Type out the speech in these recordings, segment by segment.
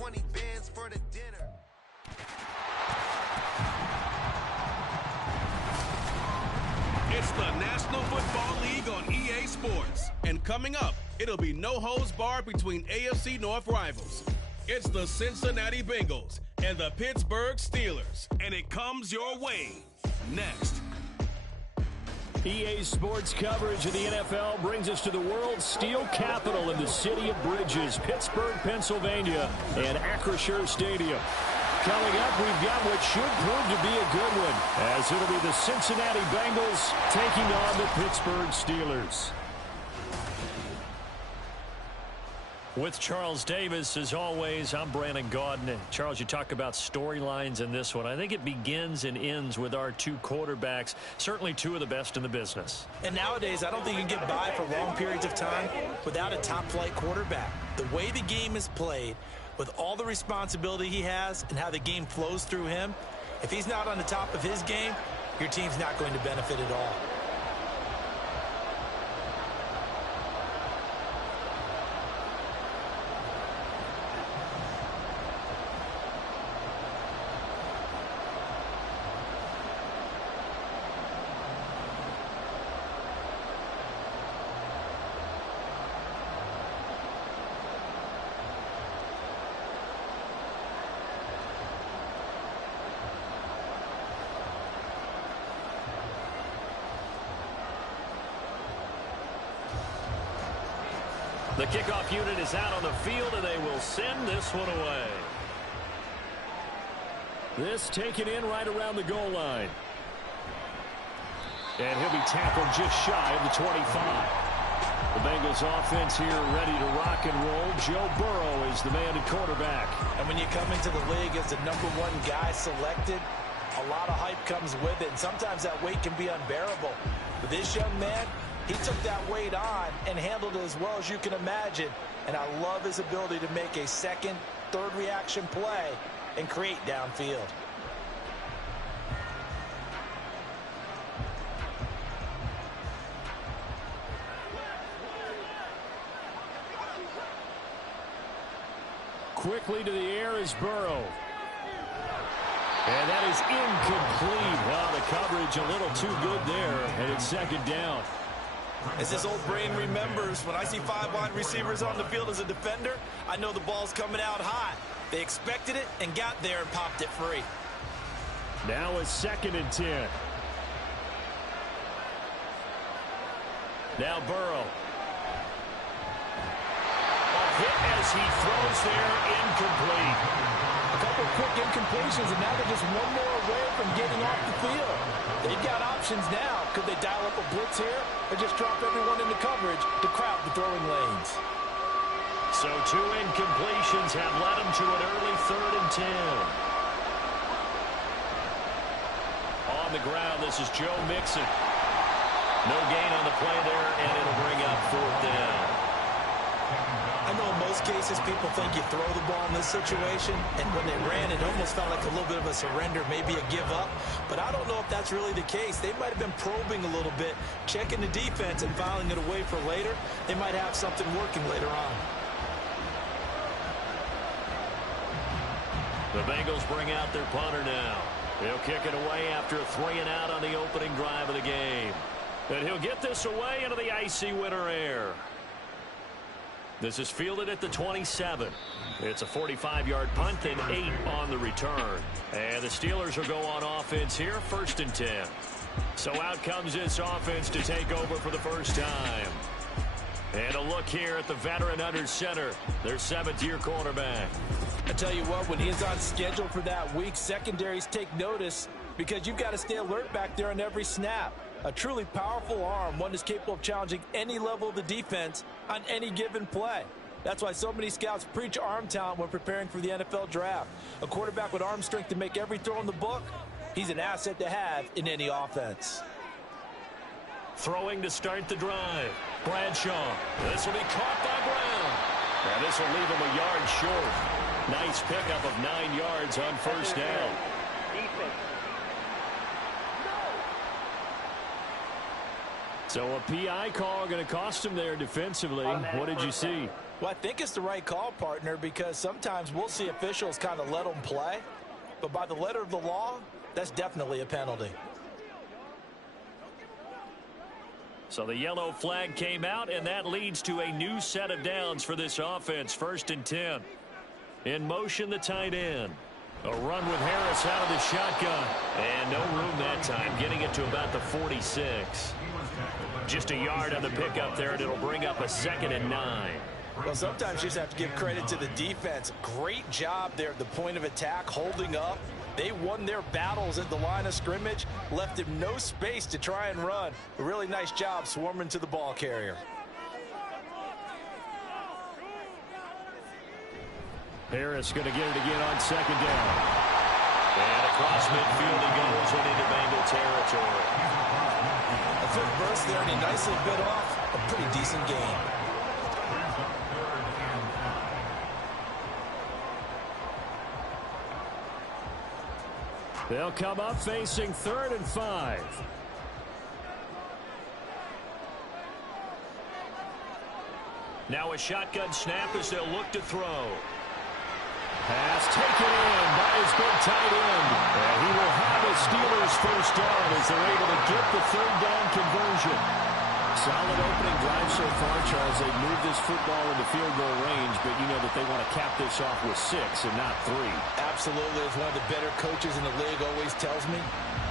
20 bands for the dinner. It's the National Football League on EA Sports. And coming up, it'll be no holds barred between AFC North rivals. It's the Cincinnati Bengals and the Pittsburgh Steelers. And it comes your way next. EA Sports coverage of the NFL brings us to the world's steel capital in the city of bridges, Pittsburgh, Pennsylvania, and Acrisure Stadium. Coming up, we've got what should prove to be a good one, as it'll be the Cincinnati Bengals taking on the Pittsburgh Steelers. With Charles Davis, as always, I'm Brandon Gaudin. Charles, you talk about storylines in this one. I think it begins and ends with our two quarterbacks, certainly two of the best in the business. And nowadays, I don't think you can get by for long periods of time without a top-flight quarterback. The way the game is played, with all the responsibility he has and how the game flows through him, if he's not on the top of his game, your team's not going to benefit at all. The kickoff unit is out on the field, and they will send this one away. This taken in right around the goal line. And he'll be tackled just shy of the 25. The Bengals offense here ready to rock and roll. Joe Burrow is the man at quarterback. And when you come into the league as the #1 guy selected, a lot of hype comes with it, and sometimes that weight can be unbearable. But this young man, he took that weight on and handled it as well as you can imagine. And I love his ability to make a second, third reaction play and create downfield. Quickly to the air is Burrow. And that is incomplete. Wow, the coverage a little too good there, and it's second down. As this old brain remembers, when I see 5 wide receivers on the field as a defender, I know the ball's coming out hot. They expected it and got there and popped it free. Now it's 2nd and 10. Now Burrow. A hit as he throws there, incomplete. A couple of quick incompletions, and now they're just one more away from getting off the field. They've got options now. Could they dial up a blitz here or just drop everyone into coverage to crowd the throwing lanes? So 2 incompletions have led them to an early 3rd and 10. On the ground, this is Joe Mixon. No gain on the play there, and it'll bring up 4th down. I know in most cases people think you throw the ball in this situation, and when they ran, it almost felt like a little bit of a surrender, maybe a give up. But I don't know if that's really the case. They might have been probing a little bit, checking the defense and filing it away for later. They might have something working later on. The Bengals bring out their punter now. He'll kick it away after a 3-and-out on the opening drive of the game. And he'll get this away into the icy winter air. This is fielded at the 27. It's a 45-yard punt and 8 on the return. And the Steelers will go on offense here, 1st and 10. So out comes this offense to take over for the first time. And a look here at the veteran under center, their 7th-year quarterback. I tell you what, when he's on schedule for that week, secondaries take notice because you've got to stay alert back there on every snap. A truly powerful arm, one that's capable of challenging any level of the defense on any given play. That's why so many scouts preach arm talent when preparing for the NFL draft. A quarterback with arm strength to make every throw in the book, he's an asset to have in any offense. Throwing to start the drive. Bradshaw. This will be caught by Brown. Now this will leave him a yard short. Nice pickup of 9 yards on 1st down. So a PI call going to cost him there defensively. What did you see? Well, I think it's the right call, partner, because sometimes we'll see officials kind of let them play. But by the letter of the law, that's definitely a penalty. So the yellow flag came out, and that leads to a new set of downs for this offense. 1st and 10. In motion, the tight end. A run with Harris out of the shotgun. And no room that time, getting it to about the 46. Just a yard on the pickup there, and it'll bring up a 2nd and 9. Well, sometimes you just have to give credit to the defense. Great job there at the point of attack, holding up. They won their battles at the line of scrimmage, left him no space to try and run. A really nice job swarming to the ball carrier. Harris going to get it again on 2nd down. And across midfield he goes and into Bengal territory. A quick burst there, and he nicely bit off a pretty decent gain. They'll come up facing 3rd and 5. Now a shotgun snap as they'll look to throw. Pass taken in by his big tight end. And he will have a Steelers 1st down as they're able to get the 3rd down conversion. Solid opening drive so far, Charles. They've moved this football into field goal range, but you know that they want to cap this off with 6 and not 3. Absolutely. As one of the better coaches in the league always tells me,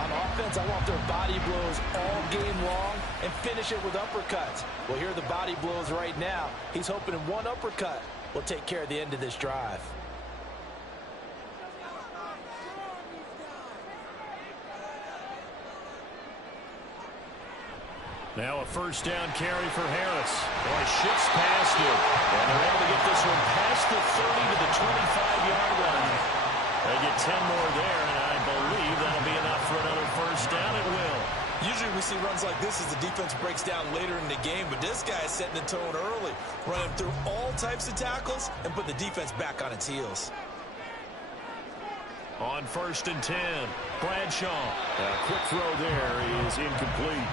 on offense, I want their body blows all game long and finish it with uppercuts. Well, here are the body blows right now. He's hoping in one uppercut will take care of the end of this drive. Now a 1st down carry for Harris. Boy, shifts past him. And they're able to get this one past the 30 to the 25-yard line. They get 10 more there, and I believe that'll be enough for another 1st down. It will. Usually we see runs like this as the defense breaks down later in the game, but this guy is setting the tone early, running through all types of tackles and put the defense back on its heels. On 1st and 10, Bradshaw. A quick throw there is incomplete.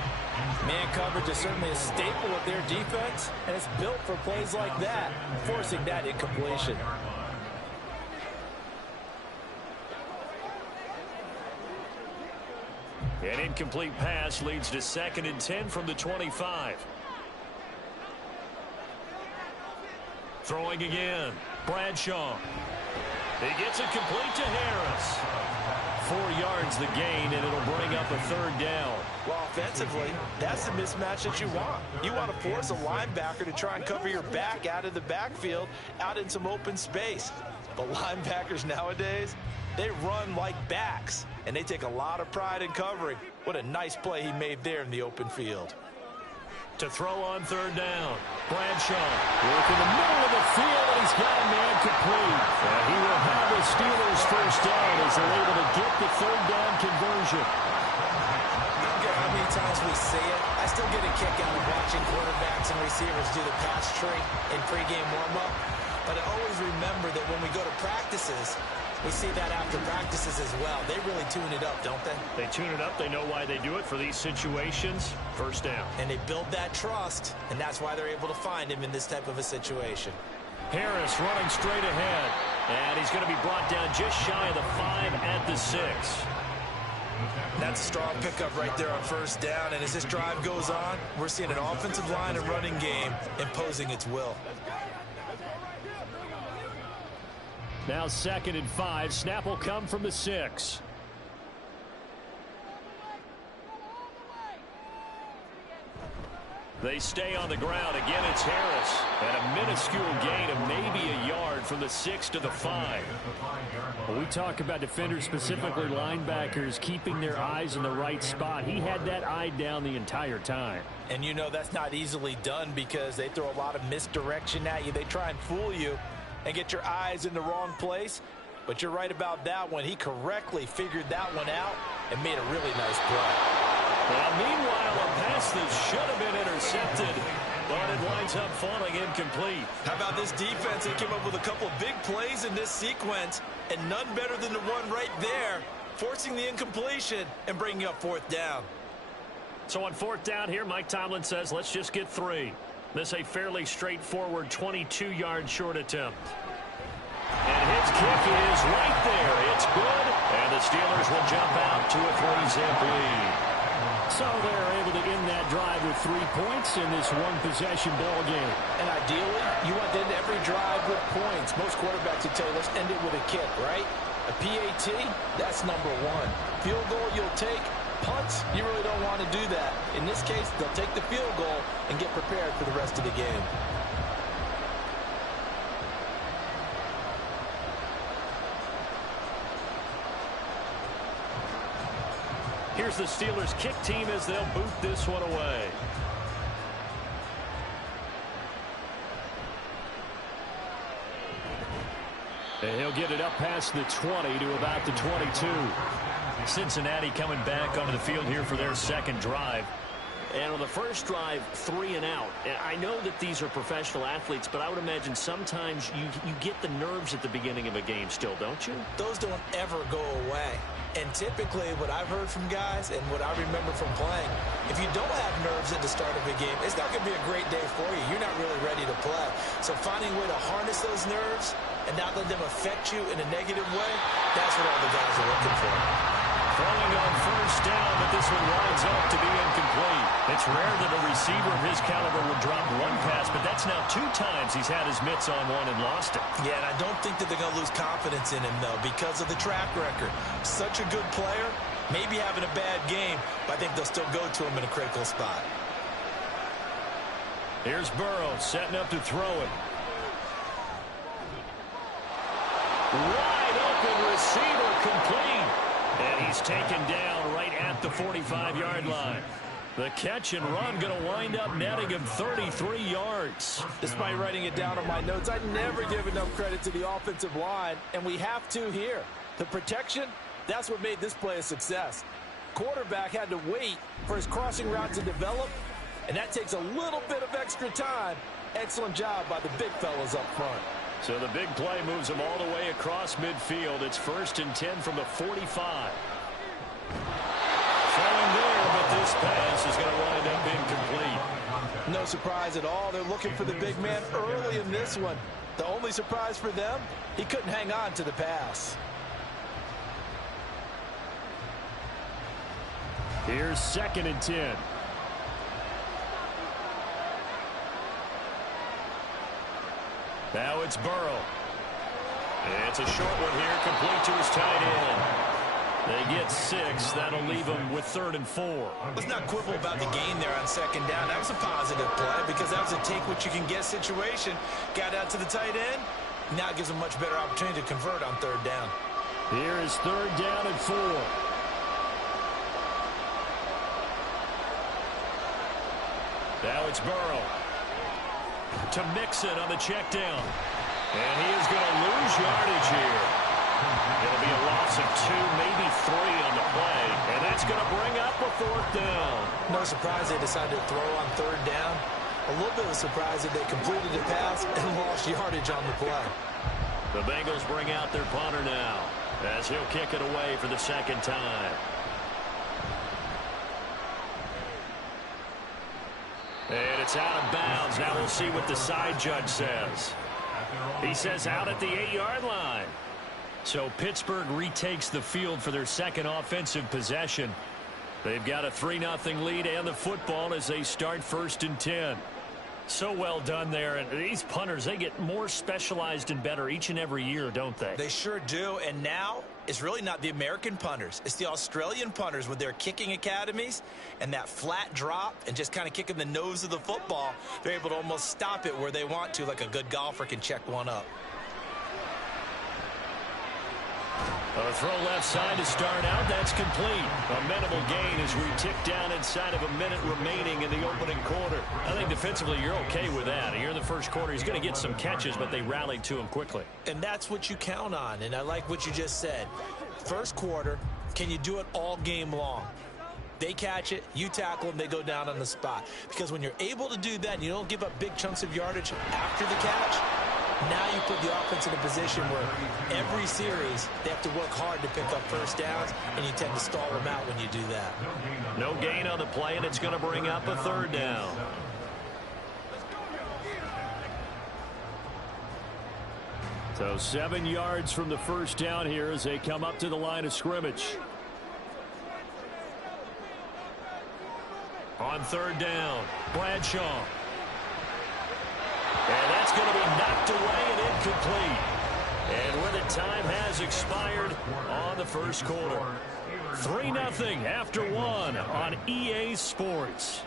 Man coverage is certainly a staple of their defense, and it's built for plays like that, forcing that incompletion. An incomplete pass leads to 2nd and 10 from the 25. Throwing again, Bradshaw. He gets it complete to Harris. 4 yards the gain, and it'll bring up a 3rd down. Well, offensively, that's the mismatch that you want. You want to force a linebacker to try and cover your back out of the backfield, out in some open space. But linebackers nowadays, they run like backs, and they take a lot of pride in covering. What a nice play he made there in the open field. To throw on 3rd down, Bradshaw. Work in the middle of the field, and he's got a man complete. And he will have the Steelers 1st down as they're able to get the 3rd down conversion. I don't care how many times we say it, I still get a kick out of watching quarterbacks and receivers do the pass tree in pregame warm-up. But I always remember that when we go to practices, we see that after practices as well. They really tune it up, don't they? They tune it up. They know why they do it for these situations. 1st down. And they build that trust, and that's why they're able to find him in this type of a situation. Harris running straight ahead. And he's going to be brought down just shy of the 5 at the 6. That's a strong pickup right there on 1st down. And as this drive goes on, we're seeing an offensive line and running game imposing its will. Now 2nd and 5. Snap will come from the 6. They stay on the ground. Again, it's Harris. And a minuscule gain of maybe a yard from the 6 to the 5. When we talk about defenders, specifically linebackers, keeping their eyes in the right spot, he had that eye down the entire time. And you know that's not easily done because they throw a lot of misdirection at you. They try and fool you and get your eyes in the wrong place. But you're right about that one. He correctly figured that one out and made a really nice play. Well, meanwhile, a pass that should have been intercepted, but it winds up falling incomplete. How about this defense? They came up with a couple big plays in this sequence, and none better than the one right there, forcing the incompletion and bringing up 4th down. So on 4th down here, Mike Tomlin says, let's just get 3. This a fairly straightforward 22-yard short attempt. And his kick is right there. It's good. And the Steelers will jump out to a 3-zip lead. So they're able to end that drive with 3 points in this one-possession ball game. And ideally, you want to end every drive with points. Most quarterbacks would tell you, let's end it with a kick, right? A PAT, that's number one. Field goal you'll take. Punts, you really don't want to do that. In this case, they'll take the field goal and get prepared for the rest of the game. Here's the Steelers kick team as they'll boot this one away. And he'll get it up past the 20 to about the 22. Cincinnati coming back onto the field here for their second drive. And on the first drive, 3 and out. And I know that these are professional athletes, but I would imagine sometimes you get the nerves at the beginning of a game still, don't you? Those don't ever go away. And typically what I've heard from guys and what I remember from playing, if you don't have nerves at the start of a game, it's not going to be a great day for you. You're not really ready to play. So finding a way to harness those nerves and not let them affect you in a negative way, that's what all the guys are looking for. Throwing on first down, but this one winds up to be incomplete. It's rare that a receiver of his caliber would drop one pass, but that's now 2 times he's had his mitts on one and lost it. Yeah, and I don't think that they're going to lose confidence in him, though, because of the track record. Such a good player, maybe having a bad game, but I think they'll still go to him in a critical spot. Here's Burrow setting up to throw it. Wide open receiver complete. And he's taken down right at the 45-yard line. The catch and run going to wind up netting him 33 yards. Despite writing it down on my notes, I never give enough credit to the offensive line, and we have to here. The protection, that's what made this play a success. Quarterback had to wait for his crossing route to develop, and that takes a little bit of extra time. Excellent job by the big fellas up front. So the big play moves him all the way across midfield. It's 1st and 10 from the 45. Throwing there, but this pass is going to wind up incomplete. No surprise at all. They're looking for the big man early in this one. The only surprise for them, he couldn't hang on to the pass. Here's 2nd and 10. Now it's Burrow. It's a short one here, complete to his tight end. They get 6. That'll leave them with 3rd and 4. Let's not quibble about the gain there on 2nd down. That was a positive play because that was a take-what-you-can-get situation. Got out to the tight end. Now it gives them much better opportunity to convert on 3rd down. Here is 3rd down and 4. Now it's Burrow. To Mixon on the check down. And he is going to lose yardage here. It'll be a loss of 2, maybe 3 on the play. And that's going to bring up a 4th down. No surprise they decided to throw on 3rd down. A little bit of a surprise that they completed the pass and lost yardage on the play. The Bengals bring out their punter now as he'll kick it away for the 2nd time. And it's out of bounds. Now we'll see what the side judge says. He says out at the 8-yard line. So Pittsburgh retakes the field for their 2nd offensive possession. They've got a 3-0 lead and the football as they start 1st and 10. So well done there. And these punters, they get more specialized and better each and every year, don't they? They sure do. And now it's really not the American punters. It's the Australian punters with their kicking academies and that flat drop and just kind of kicking the nose of the football. They're able to almost stop it where they want to, like a good golfer can check one up. A throw left side to start out. That's complete. A minimal gain as we tick down inside of a minute remaining in the opening quarter. I think defensively you're okay with that. Here in the first quarter, he's going to get some catches, but they rallied to him quickly. And that's what you count on, and I like what you just said. First quarter, can you do it all game long? They catch it, you tackle them, they go down on the spot. Because when you're able to do that and you don't give up big chunks of yardage after the catch, now you put the offense in a position where every series they have to work hard to pick up first downs, and you tend to stall them out when you do that. No gain on the play, and it's going to bring up a 3rd down. So 7 yards from the first down here as they come up to the line of scrimmage. On third down, Bradshaw. And that's going to be knocked away and incomplete. And with it, time has expired on the first quarter. 3-0 after 1 on EA Sports.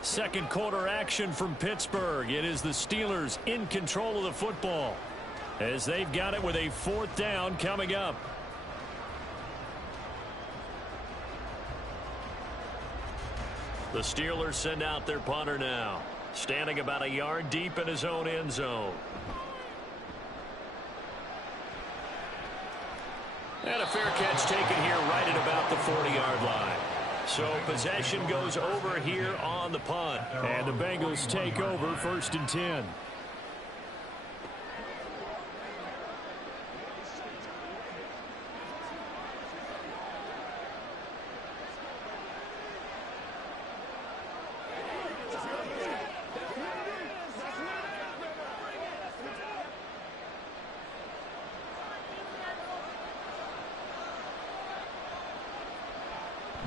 Second quarter action from Pittsburgh. It is the Steelers in control of the football as they've got it with a 4th down coming up. The Steelers send out their punter now, standing about a yard deep in his own end zone. And a fair catch taken here right at about the 40-yard line. So possession goes over here on the punt. And the Bengals take over 1st and 10.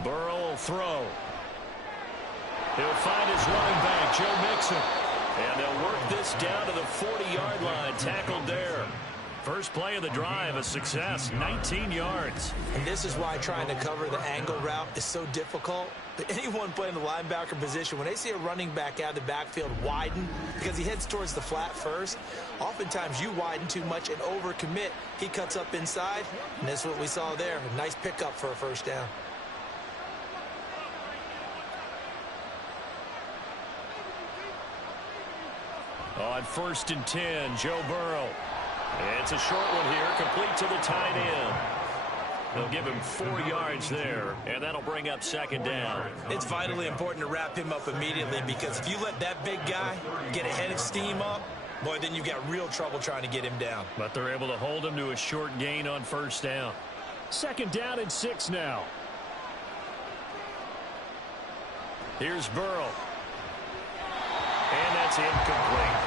Burrow will throw. He'll find his running back, Joe Mixon. And they'll work this down to the 40-yard line. Tackled there. First play of the drive, a success, 19 yards. And this is why trying to cover the angle route is so difficult. But anyone playing the linebacker position, when they see a running back out of the backfield widen, because he heads towards the flat first, oftentimes you widen too much and overcommit. He cuts up inside, and that's what we saw there. A nice pickup for a first down. On 1st and 10, Joe Burrow. It's a short one here, complete to the tight end. They'll give him 4 yards there, and that'll bring up 2nd down. It's vitally important to wrap him up immediately, because if you let that big guy get a head of steam up, boy, then you've got real trouble trying to get him down. But they're able to hold him to a short gain on 1st down. 2nd down and 6 now. Here's Burrow. And that's incomplete.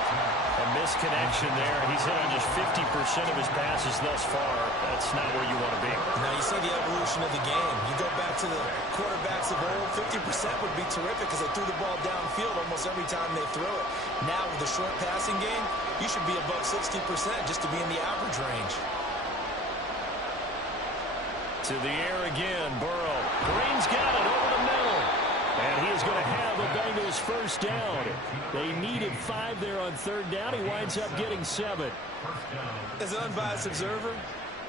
A misconnection there. He's hit on just 50% of his passes thus far. That's not where you want to be. Now you see the evolution of the game. You go back to the quarterbacks of old, 50% would be terrific because they threw the ball downfield almost every time they throw it. Now with the short passing game, you should be above 60% just to be in the average range. To the air again, Burrow. Greene's got it over the middle. And he is going to have the Bengals 1st down. They needed 5 there on 3rd down. He winds up getting 7. As an unbiased observer,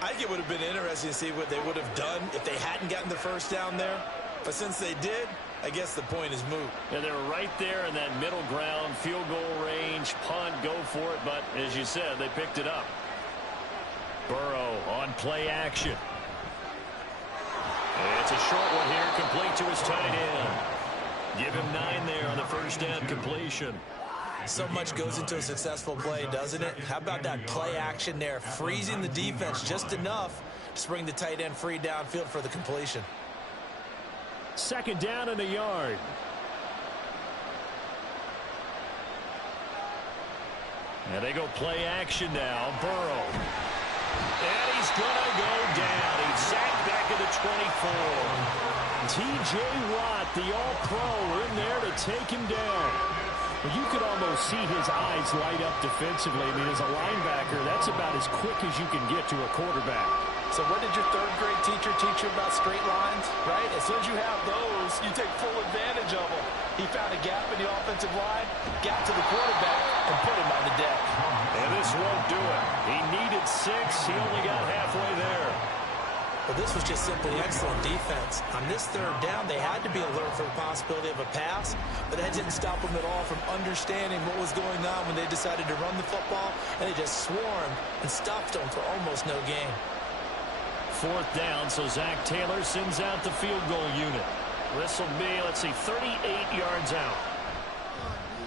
I think it would have been interesting to see what they would have done if they hadn't gotten the 1st down there. But since they did, I guess the point is moot. And they were right there in that middle ground, field goal range, punt, go for it. But as you said, they picked it up. Burrow on play action. And it's a short one here, complete to his tight end. Give him 9 there on the 1st down completion. So much goes into a successful play, doesn't it? How about that play action there, freezing the defense just enough to bring the tight end free downfield for the completion. 2nd down and a yard. And they go play action now. Burrow. And he's going to go down. He's sacked back at the 24. T.J. Watt, the All-Pro, in there to take him down. Well, you could almost see his eyes light up defensively. I mean, as a linebacker, that's about as quick as you can get to a quarterback. So what did your 3rd grade teacher teach you about straight lines, right? As soon as you have those, you take full advantage of them. He found a gap in the offensive line, got to the quarterback, and put him on the deck. And this won't do it. He needed 6. He only got halfway there. Well, this was just simply excellent defense. On this 3rd down, they had to be alert for the possibility of a pass, but that didn't stop them at all from understanding what was going on when they decided to run the football, and they just swarmed and stuffed them for almost no gain. 4th down, so Zach Taylor sends out the field goal unit. This will be, 38 yards out.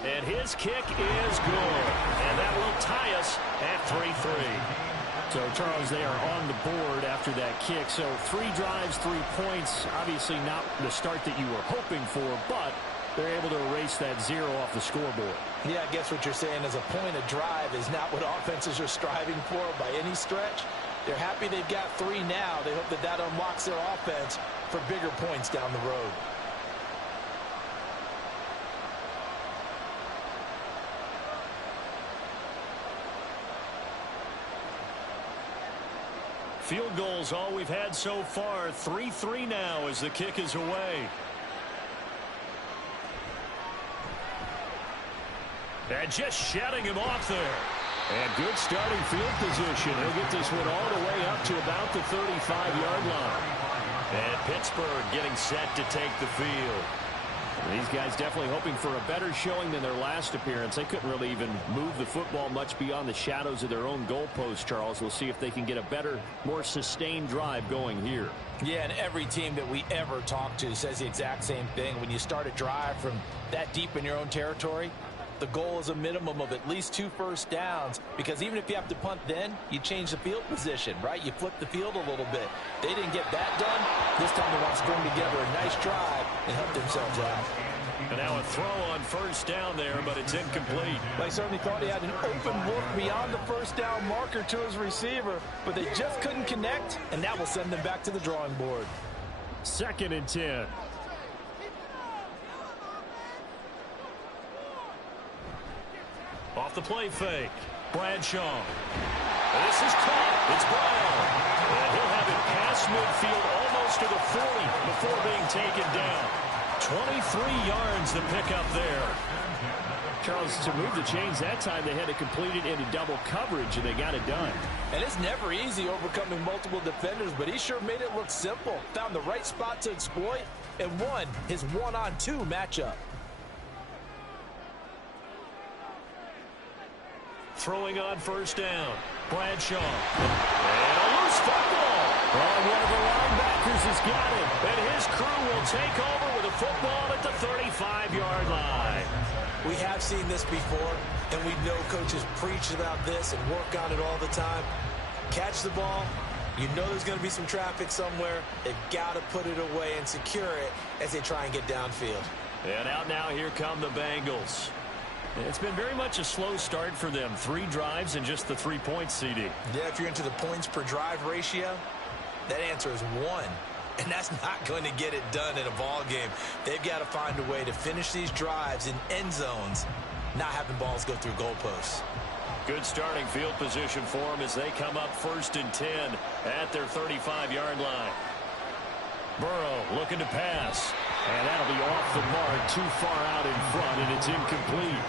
And his kick is good. And that will tie us at 3-3. So, Charles, they are on the board after that kick. So, 3 drives, 3 points. Obviously not the start that you were hoping for, but they're able to erase that 0 off the scoreboard. Yeah, I guess what you're saying is a point of drive is not what offenses are striving for by any stretch. They're happy they've got 3 now. They hope that that unlocks their offense for bigger points down the road. Field goals all we've had so far. 3-3 now as the kick is away. And just shutting him off there. And good starting field position. He'll get this one all the way up to about the 35-yard line. And Pittsburgh getting set to take the field. These guys definitely hoping for a better showing than their last appearance. They couldn't really even move the football much beyond the shadows of their own goalpost, Charles. We'll see if they can get a better, more sustained drive going here. Yeah, and every team that we ever talk to says the exact same thing. When you start a drive from that deep in your own territory, the goal is a minimum of at least 2 first downs, because even if you have to punt then, you change the field position, right? You flip the field a little bit. They didn't get that done. This time they want to string together a nice drive and help themselves out. And now a throw on first down there, but it's incomplete. They certainly thought he had an open look beyond the first down marker to his receiver, but they just couldn't connect, and that will send them back to the drawing board. 2nd and 10. Off the play fake. Bradshaw. This is caught. It's Brown. And he'll have it past midfield almost to the 40 before being taken down. 23 yards to pick up there. Charles, to move the chains that time, they had to complete it into double coverage, and they got it done. And it's never easy overcoming multiple defenders, but he sure made it look simple. Found the right spot to exploit and won his 1-on-2 matchup. Throwing on first down. Bradshaw. And a loose football. Oh, one of the linebackers has got it. And his crew will take over with a football at the 35-yard line. We have seen this before, and we know coaches preach about this and work on it all the time. Catch the ball. You know there's going to be some traffic somewhere. They've got to put it away and secure it as they try and get downfield. And out now, here come the Bengals. It's been very much a slow start for them. 3 drives and just the 3 points, CD. Yeah, if you're into the points per drive ratio, that answer is 1. And that's not going to get it done in a ball game. They've got to find a way to finish these drives in end zones, not having balls go through goalposts. Good starting field position for them as they come up 1st and 10 at their 35-yard line. Burrow looking to pass. And that'll be off the mark, too far out in front, and it's incomplete.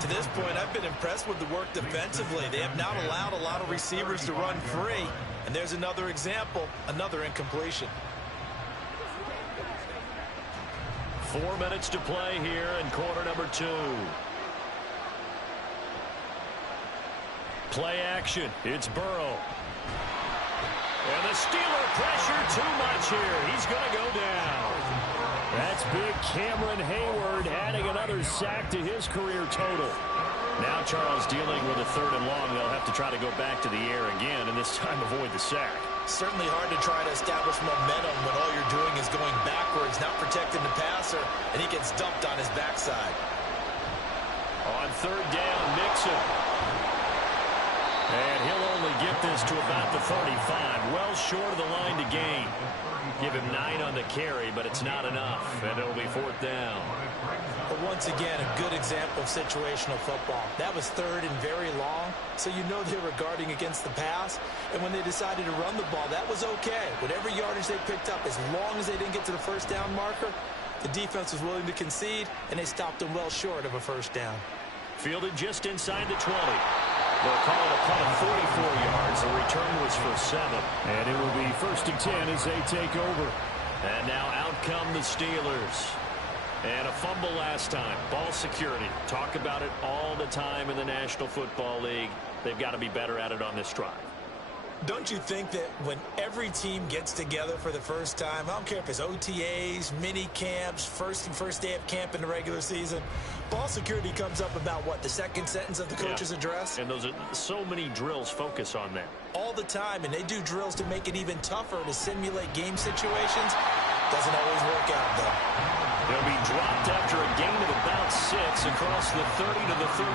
To this point, I've been impressed with the work defensively. They have not allowed a lot of receivers to run free. And there's another example, another incompletion. 4 minutes to play here in quarter number 2. Play action. It's Burrow. And the Steeler pressure too much here. He's going to go down. That's big Cameron Hayward adding another sack to his career total. Now Charles dealing with a 3rd and long. They'll have to try to go back to the air again, and this time avoid the sack. Certainly hard to try to establish momentum when all you're doing is going backwards, not protecting the passer, and he gets dumped on his backside. On 3rd down, Mixon. And he'll only get this to about the 35. Well short of the line to gain. Give him 9 on the carry, but it's not enough. And it'll be 4th down. But once again, a good example of situational football. That was 3rd and very long, so you know they were guarding against the pass. And when they decided to run the ball, that was okay. Whatever yardage they picked up, as long as they didn't get to the 1st down marker, the defense was willing to concede, and they stopped them well short of a 1st down. Fielded just inside the 20. They'll call it a punt of 44 yards. The return was for 7. And it will be 1st and 10 as they take over. And now out come the Steelers. And a fumble last time. Ball security. Talk about it all the time in the National Football League. They've got to be better at it on this drive. Don't you think that when every team gets together for the first time, I don't care if it's OTAs, mini camps, first day of camp in the regular season, ball security comes up about what, the 2nd sentence of the coach's address? And those are so many drills focus on that. All the time, and they do drills to make it even tougher to simulate game situations. Doesn't always work out, though. He'll be dropped after a gain of about 6 across the 30 to the 31.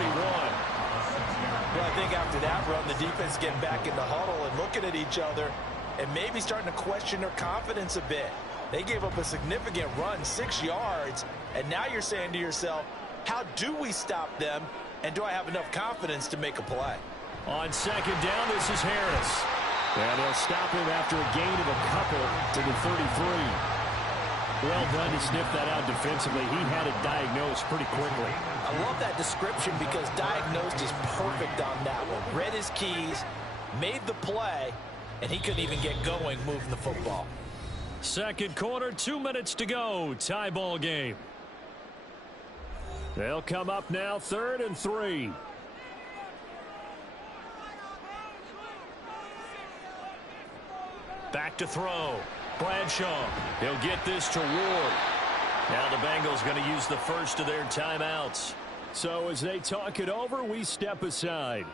Well, I think after that run, the defense getting back in the huddle and looking at each other and maybe starting to question their confidence a bit. They gave up a significant run, 6 yards, and now you're saying to yourself, how do we stop them, and do I have enough confidence to make a play? On second down, this is Harris. And they'll stop him after a gain of a couple to the 33. Well done to sniff that out defensively. He had it diagnosed pretty quickly. I love that description because diagnosed is perfect on that one. Read his keys, made the play, and he couldn't even get going moving the football. Second quarter, 2 minutes to go. Tie ball game. They'll come up now, 3rd and 3. Back to throw. Bradshaw. He'll get this to Ward. Now the Bengals going to use the first of their timeouts. So as they talk it over, we step aside.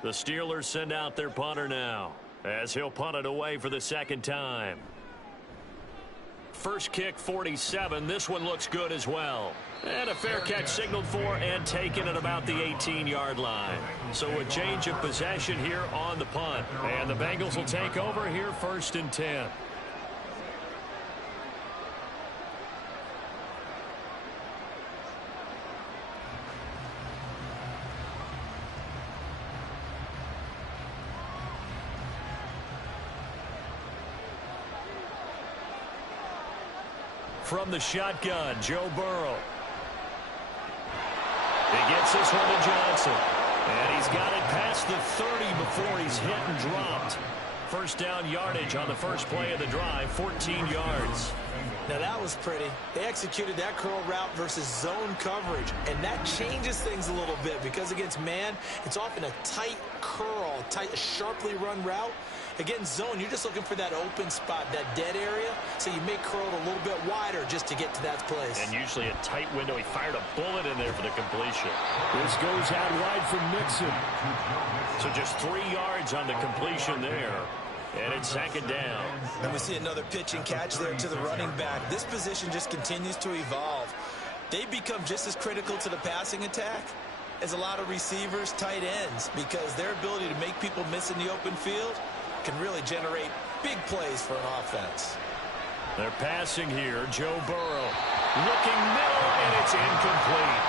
The Steelers send out their punter now, as he'll punt it away for the second time. First kick, 47. This one looks good as well. And a fair catch signaled for and taken at about the 18-yard line. So a change of possession here on the punt. And the Bengals will take over here 1st and 10. From the shotgun, Joe Burrow. He gets this one to Johnson. And he's got it past the 30 before he's hit and dropped. First down yardage on the first play of the drive, 14 yards. Now that was pretty. They executed that curl route versus zone coverage. And that changes things a little bit because against man, it's often a tight curl, sharply run route. Against zone, you're just looking for that open spot, that dead area, so you may curl it a little bit wider just to get to that place. And usually a tight window. He fired a bullet in there for the completion. This goes out wide from Mixon. So just 3 yards on the completion there. And it's second down. And we see another pitch and catch there to the running back. This position just continues to evolve. They become just as critical to the passing attack as a lot of receivers, tight ends, because their ability to make people miss in the open field can really generate big plays for an offense. They're passing here. Joe Burrow looking middle, and it's incomplete.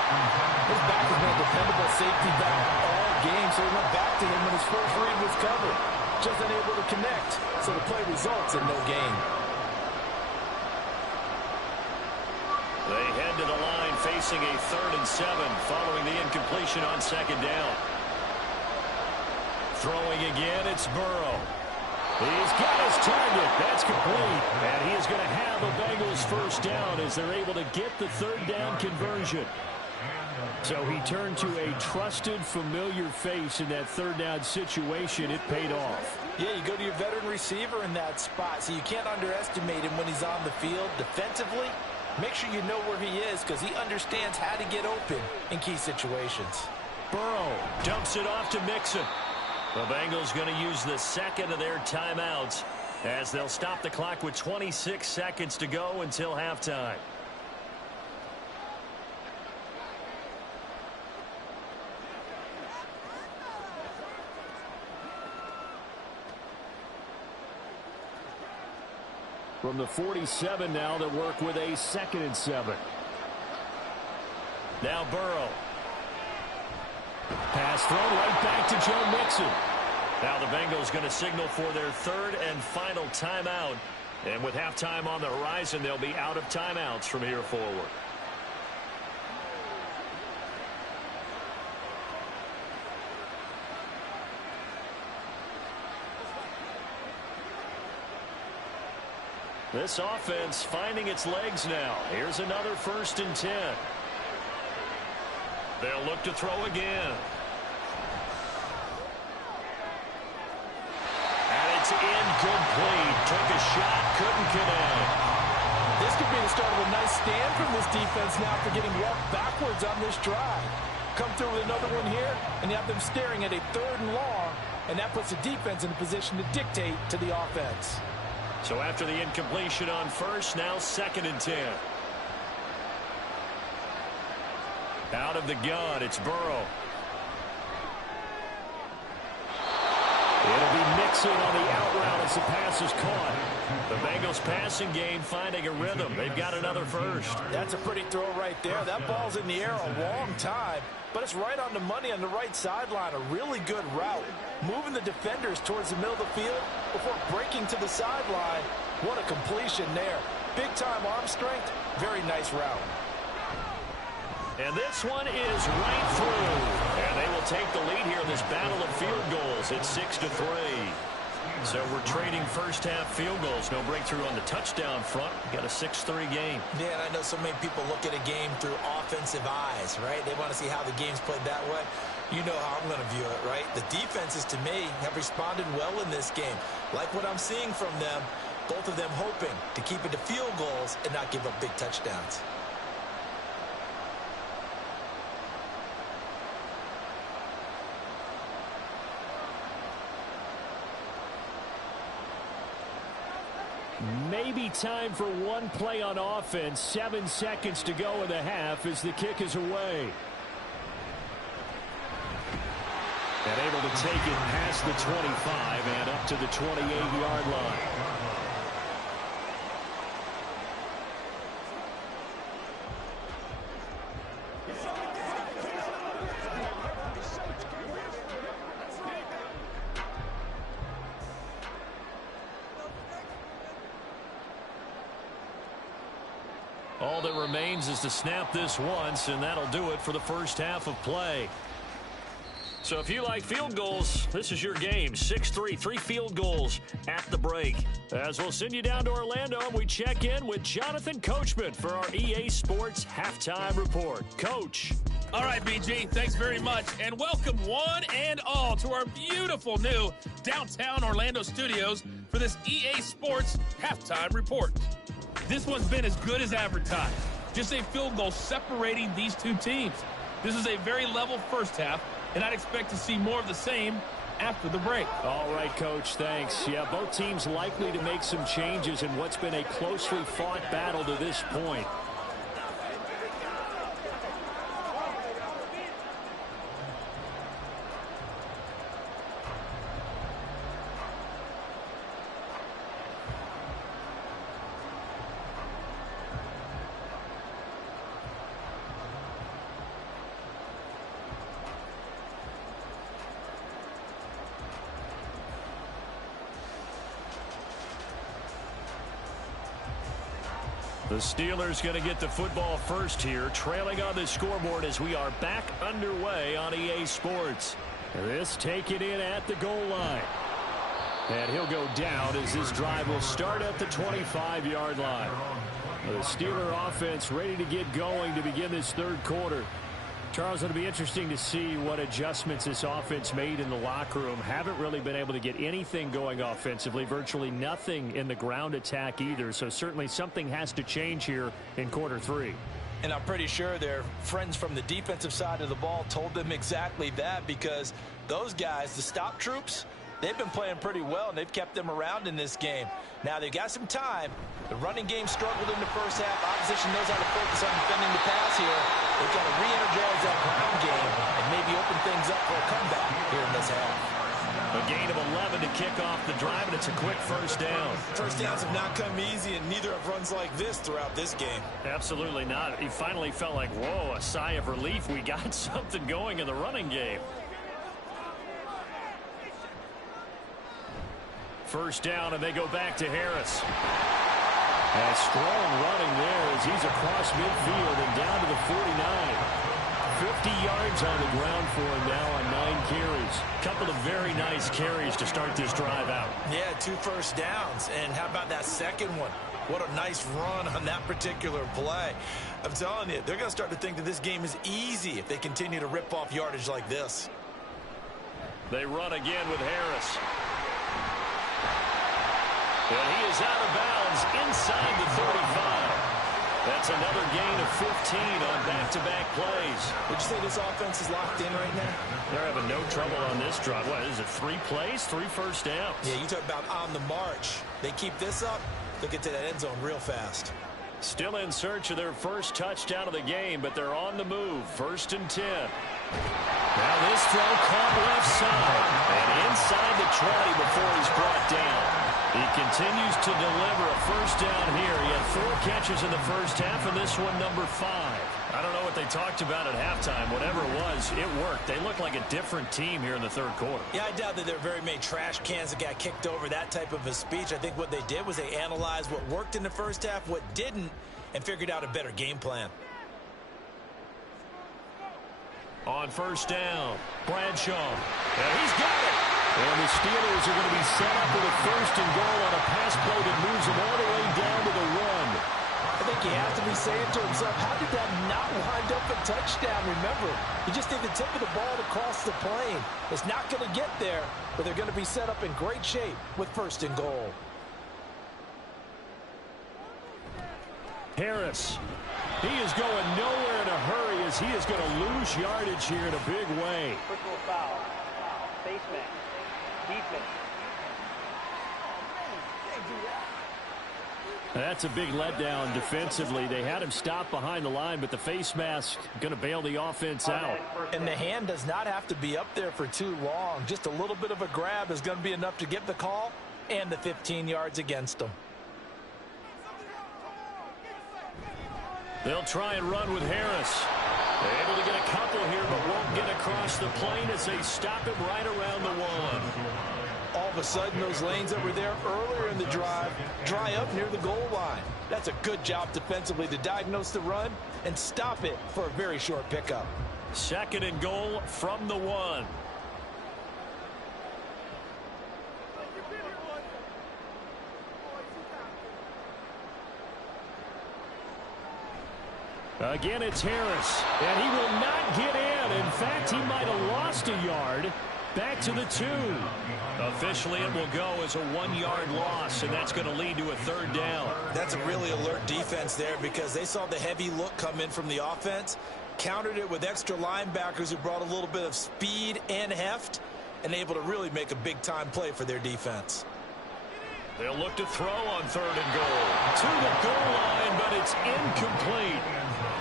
His back has been a dependable safety back all game, so he went back to him when his first read was covered. Just unable to connect, so the play results in no gain. They head to the line facing a 3rd and 7 following the incompletion on second down. Throwing again, it's Burrow. He's got his target. That's complete. And he is going to have a Bengals first down as they're able to get the 3rd down conversion. So he turned to a trusted, familiar face in that 3rd down situation. It paid off. Yeah, you go to your veteran receiver in that spot, so you can't underestimate him when he's on the field defensively. Make sure you know where he is because he understands how to get open in key situations. Burrow dumps it off to Mixon. The Bengals going to use the second of their timeouts as they'll stop the clock with 26 seconds to go until halftime. From the 47 now, they work with a 2nd and 7. Now Burrow. Pass thrown right back to Joe Mixon. Now the Bengals going to signal for their 3rd and final timeout. And with halftime on the horizon, they'll be out of timeouts from here forward. This offense finding its legs now. Here's another 1st and 10. They'll look to throw again. And it's incomplete. Took a shot, couldn't connect. This could be the start of a nice stand from this defense now for getting walked backwards on this drive. Come through with another one here, and you have them staring at a 3rd and long, and that puts the defense in a position to dictate to the offense. So after the incompletion on first, now 2nd and 10. Out of the gun, it's Burrow. It'll be Mixon on the out route as the pass is caught. The Bengals passing game finding a rhythm. They've got another first. That's a pretty throw right there. That ball's in the air a long time, but it's right on the money on the right sideline. A really good route. Moving the defenders towards the middle of the field before breaking to the sideline. What a completion there. Big-time arm strength. Very nice route. And this one is right through. And they will take the lead here in this battle of field goals. It's 6-3. So we're trading first-half field goals. No breakthrough on the touchdown front. We got a 6-3 game. Yeah, and I know so many people look at a game through offensive eyes, right? They want to see how the game's played that way. You know how I'm going to view it, right? The defenses, to me, have responded well in this game. Like what I'm seeing from them, both of them hoping to keep it to field goals and not give up big touchdowns. Maybe time for one play on offense. 7 seconds to go in the half as the kick is away. And able to take it past the 25 and up to the 28-yard line. All that remains is to snap this once, and that'll do it for the first half of play. So if you like field goals, this is your game. 6-3, 3 field goals at the break. As we'll send you down to Orlando, and we check in with Jonathan Coachman for our EA Sports Halftime Report. Coach. All right, BG, thanks very much. And welcome one and all to our beautiful new downtown Orlando studios for this EA Sports Halftime Report. This one's been as good as advertised. Just a field goal separating these two teams. This is a very level first half, and I'd expect to see more of the same after the break. All right, Coach, thanks. Yeah, both teams likely to make some changes in what's been a closely fought battle to this point. The Steelers going to get the football first here, trailing on the scoreboard as we are back underway on EA Sports. This taken in at the goal line. And he'll go down as this drive will start at the 25-yard line. The Steeler offense ready to get going to begin this third quarter. Charles, it'll be interesting to see what adjustments this offense made in the locker room. Haven't really been able to get anything going offensively, virtually nothing in the ground attack either. So certainly something has to change here in quarter 3. And I'm pretty sure their friends from the defensive side of the ball told them exactly that, because those guys, the stop troops, they've been playing pretty well, and they've kept them around in this game. Now, they've got some time. The running game struggled in the first half. Opposition knows how to focus on defending the pass here. They've got to re-energize that ground game and maybe open things up for a comeback here in this half. A gain of 11 to kick off the drive, and it's a quick first down. First downs have not come easy, and neither have runs like this throughout this game. Absolutely not. He finally felt like, whoa, a sigh of relief. We got something going in the running game. First down, and they go back to Harris. A strong running there as he's across midfield and down to the 49. 50 yards on the ground for him now on 9 carries. Couple of very nice carries to start this drive out. Yeah, 2 first downs. And how about that second one? What a nice run on that particular play. I'm telling you, they're going to start to think that this game is easy if they continue to rip off yardage like this. They run again with Harris. And he is out of bounds inside the 35. That's another gain of 15 on back-to-back plays. Would you say this offense is locked in right now? They're having no trouble on this drive. What is it, 3 plays, 3 first downs? Yeah, you talk about on the march. They keep this up, they'll get to that end zone real fast. Still in search of their first touchdown of the game, but they're on the move. 1st and 10. Now this throw caught left side and inside the 20 before he's brought down. He continues to deliver a first down here. He had 4 catches in the first half, and this one number 5. I don't know what they talked about at halftime. Whatever it was, it worked. They look like a different team here in the third quarter. Yeah, I doubt that there were very many trash cans that got kicked over, that type of a speech. I think what they did was they analyzed what worked in the first half, what didn't, and figured out a better game plan. On first down, Bradshaw. And he's got it. And the Steelers are going to be set up with a 1st and goal on a pass play that moves them all the way down to the 1. I think he has to be saying to himself, how did that not wind up a touchdown? Remember, you just need the tip of the ball to cross the plane. It's not going to get there, but they're going to be set up in great shape with 1st and goal. Harris. He is going nowhere in a hurry as he is going to lose yardage here in a big way. Personal foul. Face mask. Defense. That's a big letdown defensively. They had him stop behind the line, but the face mask going to bail the offense out. And the hand does not have to be up there for too long. Just a little bit of a grab is going to be enough to get the call and the 15 yards against them. They'll try and run with Harris. They're able to get a couple here, but won't get across the plane as they stop him right around the 1. All of a sudden, those lanes that were there earlier in the drive dry up near the goal line. That's a good job defensively to diagnose the run and stop it for a very short pickup. 2nd and goal from the 1. Again, it's Harris, and he will not get in. In fact, he might have lost a yard. Back to the 2. Officially, it will go as a 1-yard loss, and that's going to lead to a 3rd down. That's a really alert defense there because they saw the heavy look come in from the offense, countered it with extra linebackers who brought a little bit of speed and heft, and able to really make a big-time play for their defense. They'll look to throw on 3rd and goal. To the goal line, but it's incomplete.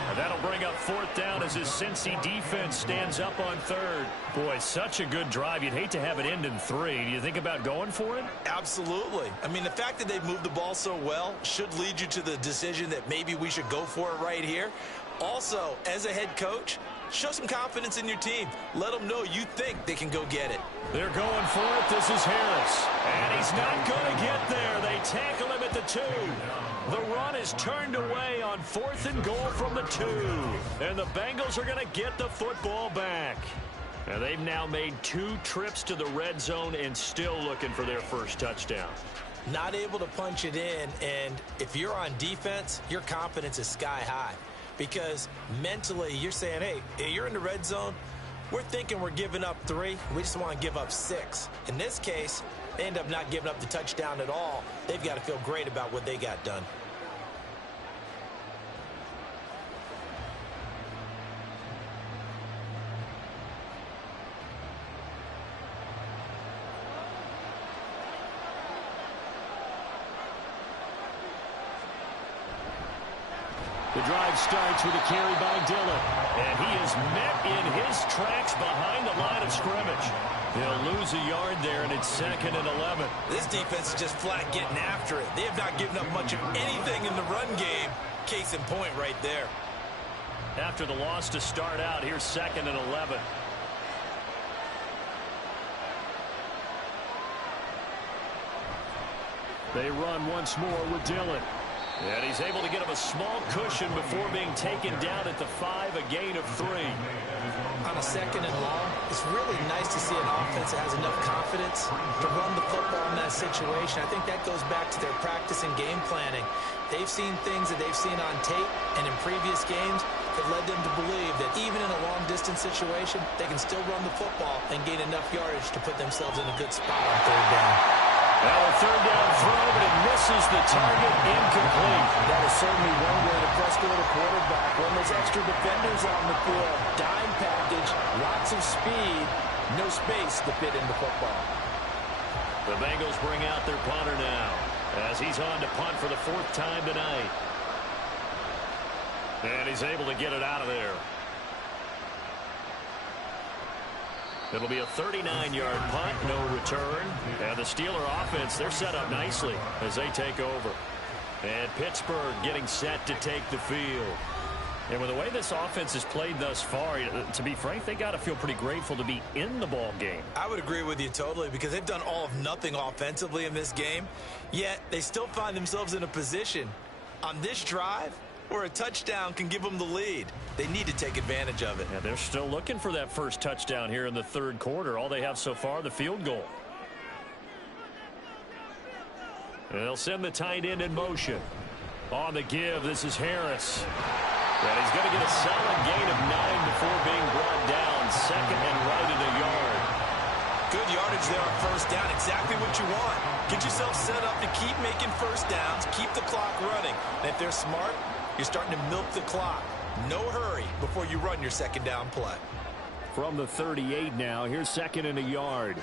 And that'll bring up 4th down as his Cincy defense stands up on 3rd. Boy, such a good drive. You'd hate to have it end in 3. Do you think about going for it? Absolutely. I mean, the fact that they've moved the ball so well should lead you to the decision that maybe we should go for it right here. Also, as a head coach, show some confidence in your team. Let them know you think they can go get it. They're going for it. This is Harris. And he's not going to get there. They tackle him at the 2. The run is turned away on 4th and goal from the 2. And the Bengals are going to get the football back. And they've now made 2 trips to the red zone and still looking for their first touchdown. Not able to punch it in, and if you're on defense, your confidence is sky high. Because mentally, you're saying, hey, you're in the red zone. We're thinking we're giving up 3. We just want to give up 6. In this case, they end up not giving up the touchdown at all. They've got to feel great about what they got done. The drive starts with a carry by Dillon. And he is met in his tracks behind the line of scrimmage. He'll lose a yard there, and it's 2nd and 11. This defense is just flat getting after it. They have not given up much of anything in the run game. Case in point right there. After the loss to start out, here's 2nd and 11. They run once more with Dillon. And he's able to get him a small cushion before being taken down at the 5, a gain of 3. On a 2nd and long, it's really nice to see an offense that has enough confidence to run the football in that situation. I think that goes back to their practice and game planning. They've seen things that they've seen on tape and in previous games that led them to believe that even in a long-distance situation, they can still run the football and gain enough yardage to put themselves in a good spot on 3rd down. Well, a 3rd down throw, but it missed misses the target, incomplete. That is certainly one way to frustrate a quarterback when there's extra defenders on the field. Dime package, lots of speed, no space to fit into football. The Bengals bring out their punter now as he's on to punt for the 4th time tonight. And he's able to get it out of there. It'll be a 39-yard punt, no return. And the Steeler offense, they're set up nicely as they take over. And Pittsburgh getting set to take the field. And with the way this offense has played thus far, to be frank, they got to feel pretty grateful to be in the ball game. I would agree with you totally because they've done all of nothing offensively in this game, yet they still find themselves in a position on this drive where a touchdown can give them the lead. They need to take advantage of it. Yeah, they're still looking for that first touchdown here in the 3rd quarter. All they have so far, the field goal. And they'll send the tight end in motion. On the give, this is Harris. And he's going to get a solid gain of 9 before being brought down. 2nd and right at a yard. Good yardage there on 1st down. Exactly what you want. Get yourself set up to keep making 1st downs. Keep the clock running. And if they're smart, you're starting to milk the clock. No hurry before you run your 2nd down play. From the 38 now, here's 2nd and a yard.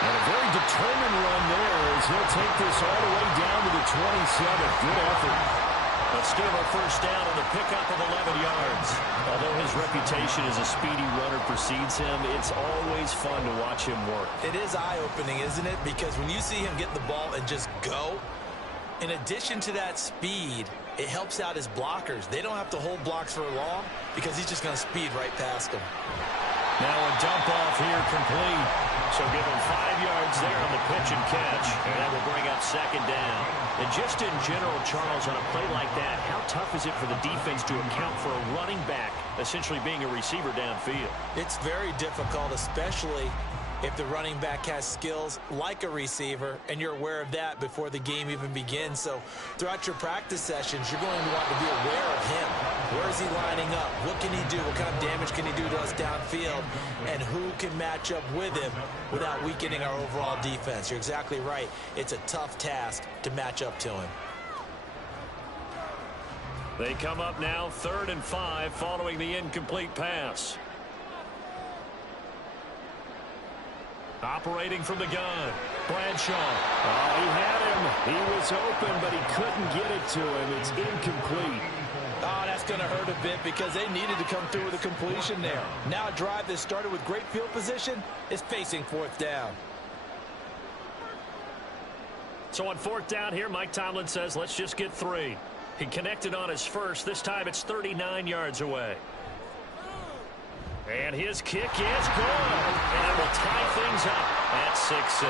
And a very determined run there as he'll take this all the way down to the 27. Good effort. A Steeler 1st down on the pickup of 11 yards. Although his reputation as a speedy runner precedes him, it's always fun to watch him work. It is eye-opening, isn't it? Because when you see him get the ball and just go, in addition to that speed, it helps out his blockers. They don't have to hold blocks for long because he's just going to speed right past them. Now a dump off here complete. So give him 5 yards there on the pitch and catch. And that will bring up 2nd down. And just in general, Charles, on a play like that, how tough is it for the defense to account for a running back essentially being a receiver downfield? It's very difficult, especially if the running back has skills like a receiver, and you're aware of that before the game even begins. So throughout your practice sessions, you're going to want to be aware of him. Where is he lining up? What can he do? What kind of damage can he do to us downfield? And who can match up with him without weakening our overall defense? You're exactly right. It's a tough task to match up to him. They come up now 3rd and 5 following the incomplete pass. Operating from the gun, Bradshaw. Oh, he had him. He was open, but he couldn't get it to him. It's incomplete. Oh, that's going to hurt a bit because they needed to come through with a completion there. Now a drive that started with great field position is facing 4th down. So on 4th down here, Mike Tomlin says, let's just get 3. He connected on his first. This time it's 39 yards away. And his kick is good. And it will tie things up at 6-6.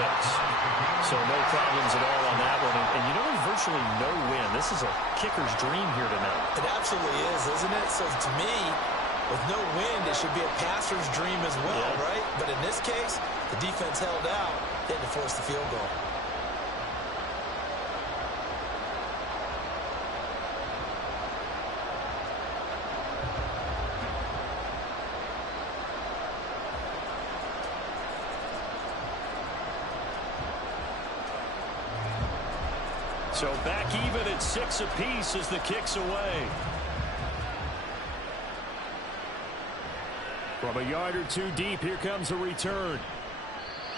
So no problems at all on that one. And you know, there's virtually no win. This is a kicker's dream here tonight. It absolutely is, isn't it? So to me, with no wind, it should be a passer's dream as well, right? But in this case, the defense held out. They had to force the field goal. So back even at 6 apiece as the kick's away. From a yard or two deep, here comes a return.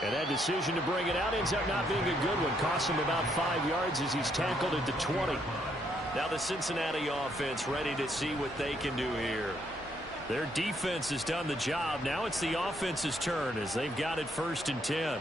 And that decision to bring it out ends up not being a good one. Costs him about 5 yards as he's tackled at the 20. Now the Cincinnati offense ready to see what they can do here. Their defense has done the job. Now it's the offense's turn as they've got it 1st and 10.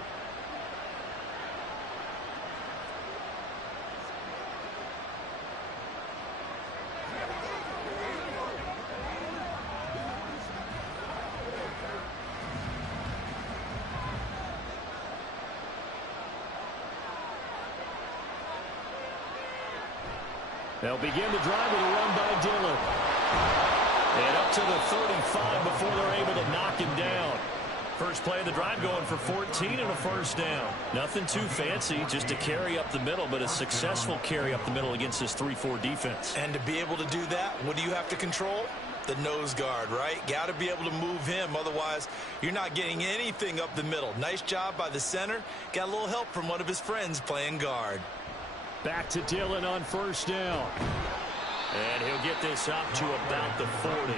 They'll begin the drive with a run by Dillon. And up to the 35 before they're able to knock him down. First play of the drive going for 14 and a 1st down. Nothing too fancy, just a carry up the middle, but a successful carry up the middle against this 3-4 defense. And to be able to do that, what do you have to control? The nose guard, right? Got to be able to move him. Otherwise, you're not getting anything up the middle. Nice job by the center. Got a little help from one of his friends playing guard. Back to Dillon on first down. And he'll get this up to about the 40.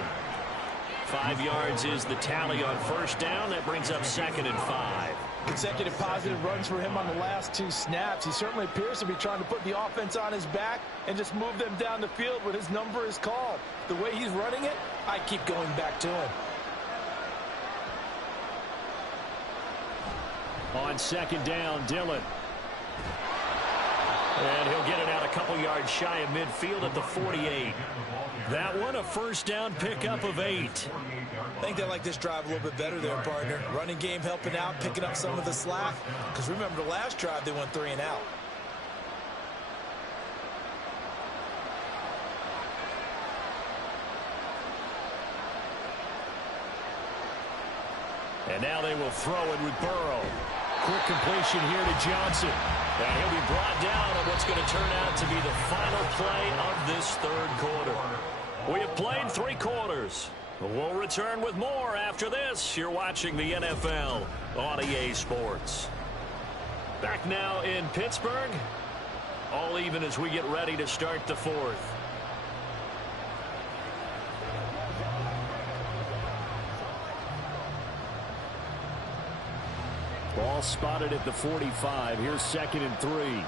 5 yards is the tally on first down. That brings up 2nd and 5. Consecutive positive runs for him on the last 2 snaps. He certainly appears to be trying to put the offense on his back and just move them down the field when his number is called. The way he's running it, I keep going back to him. On 2nd down, Dillon. And he'll get it out a couple yards shy of midfield at the 48. That one a first down pickup of 8. I think they like this drive a little bit better there, partner. Running game helping out, picking up some of the slack. Because remember, the last drive, they went 3 and out. And now they will throw it with Burrow. Quick completion here to Johnson. And he'll be brought down on what's going to turn out to be the final play of this 3rd quarter. We have played 3 quarters. We'll return with more after this. You're watching the NFL on EA Sports. Back now in Pittsburgh. All even as we get ready to start the 4th. Ball spotted at the 45. Here's 2nd and 3.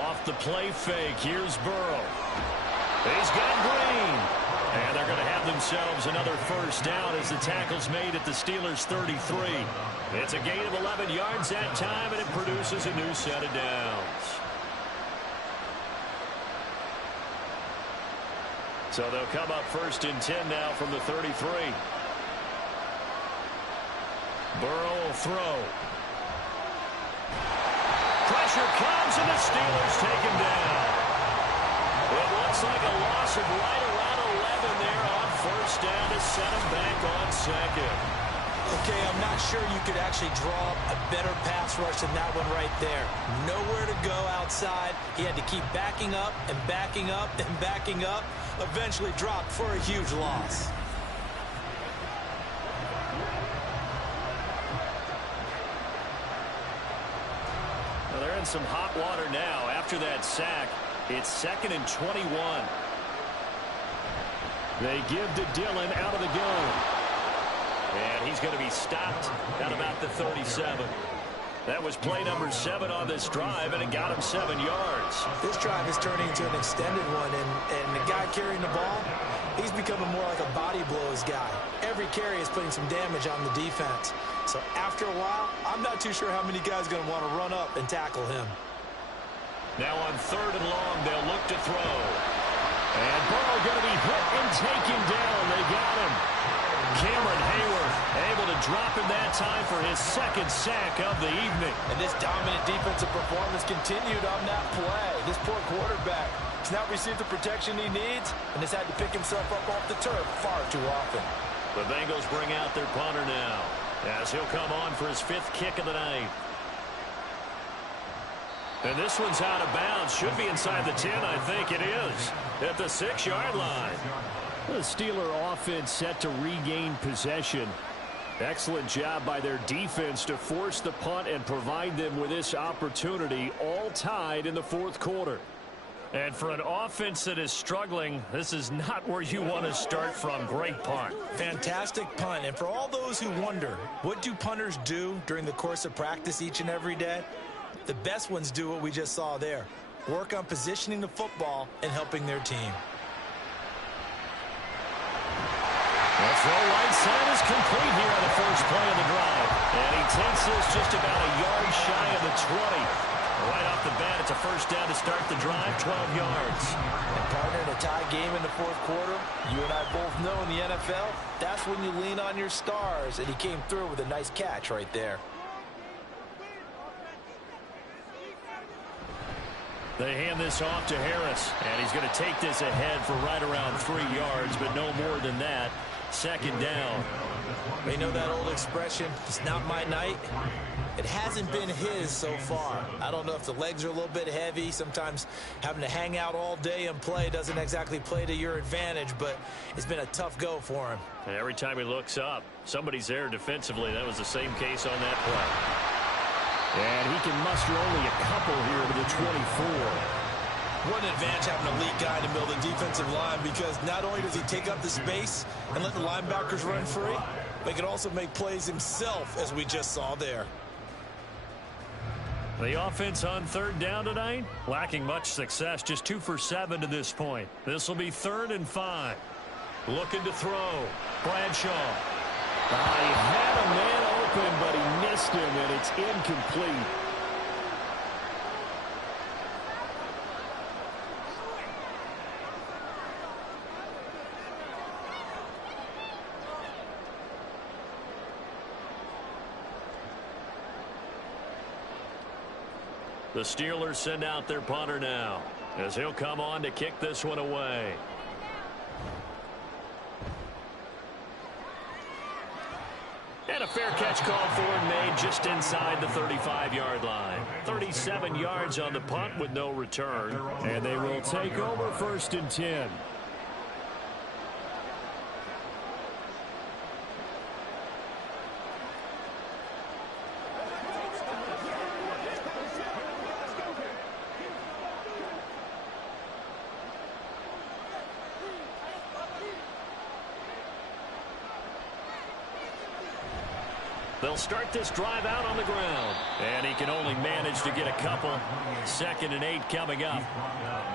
Off the play fake. Here's Burrow. He's got Greene. And they're going to have themselves another first down as the tackle's made at the Steelers' 33. It's a gain of 11 yards that time, and it produces a new set of downs. So they'll come up 1st and 10 now from the 33. Burrow will throw. Pressure comes, and the Steelers take him down. It looks like a loss of right around 11 there on first down to set him back on 2nd. Okay, I'm not sure you could actually draw up a better pass rush than that one right there. Nowhere to go outside. He had to keep backing up and backing up and backing up. Eventually dropped for a huge loss. Well, they're in some hot water now after that sack. It's 2nd and 21. They give to Dillon out of the gun. And he's going to be stopped at about the 37. That was play number 7 on this drive, and it got him 7 yards. This drive is turning into an extended one, and the guy carrying the ball, he's becoming more like a body blows guy. Every carry is putting some damage on the defense. So after a while, I'm not too sure how many guys are going to want to run up and tackle him. Now on 3rd and long, they'll look to throw. And Burrow going to be hit and taken down. They got him. Cameron Hayward able to drop him that time for his 2nd sack of the evening. And this dominant defensive performance continued on that play. This poor quarterback has not received the protection he needs and has had to pick himself up off the turf far too often. The Bengals bring out their punter now as he'll come on for his 5th kick of the night. And this one's out of bounds. Should be inside the 10, I think it is. At the 6-yard line. The Steeler offense set to regain possession. Excellent job by their defense to force the punt and provide them with this opportunity, all tied in the 4th quarter. And for an offense that is struggling, this is not where you want to start from. Great punt. Fantastic punt. And for all those who wonder, what do punters do during the course of practice each and every day? The best ones do what we just saw there. Work on positioning the football and helping their team. The throw right side is complete here on the first play of the drive. And he takes this just about a yard shy of the 20. Right off the bat, it's a first down to start the drive, 12 yards. And partner, in a tie game in the 4th quarter, you and I both know in the NFL, that's when you lean on your stars. And he came through with a nice catch right there. They hand this off to Harris, and he's going to take this ahead for right around 3 yards, but no more than that. 2nd down. You know that old expression, it's not my night? It hasn't been his so far. I don't know if the legs are a little bit heavy. Sometimes having to hang out all day and play doesn't exactly play to your advantage, but it's been a tough go for him. And every time he looks up, somebody's there defensively. That was the same case on that play. And he can muster only a couple here to the 24. What an advantage having a elite guy in the middle of the defensive line, because not only does he take up the space and let the linebackers run free, but he can also make plays himself, as we just saw there. The offense on third down tonight, lacking much success, just 2 for 7 to this point. This will be 3rd and 5. Looking to throw. Bradshaw. He had a man open, but he missed him, and it's incomplete. The Steelers send out their punter now, as he'll come on to kick this one away. And a fair catch called for and made just inside the 35-yard line. 37 yards on the punt with no return. And they will take over 1st and 10. They'll start this drive out on the ground. And he can only manage to get a couple. 2nd and 8 coming up.